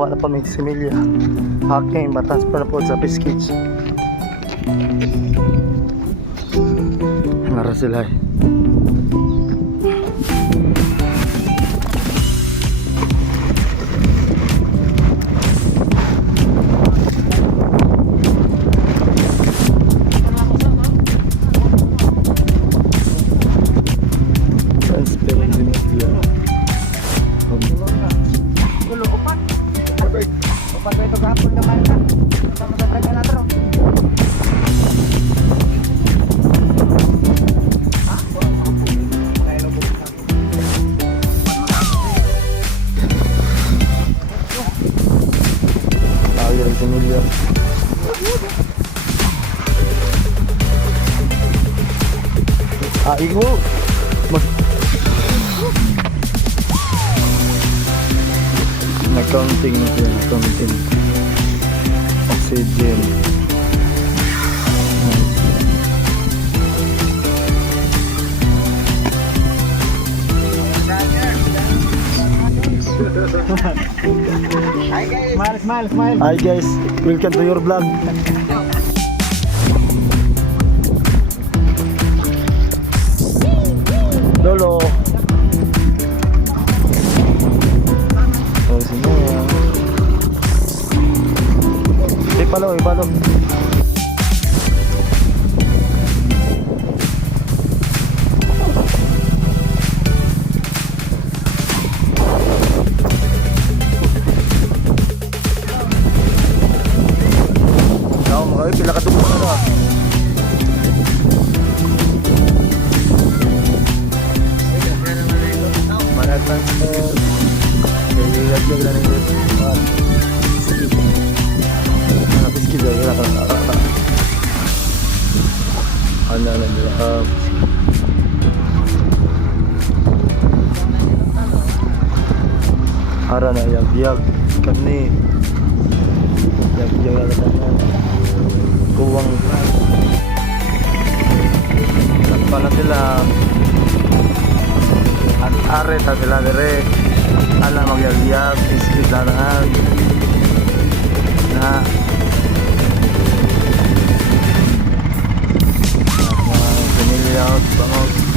kuha na pa may similya. Haking matransfer na po sa Piskich. Nara sila eh. Igo nag-counting na sila, nag-counting oxygen. Smile. Hi guys, welcome to your vlog. Lolo. Oh, sino yan? Ipalo. Ikaw, mga pila ka tubo na. Transport jadi lagi dan ini habis kita ya kan anda ara na yang kani yang ada kuwang tanpa na sila are ta sila dire ala magyag-yag iskit larangan na pamilya bangos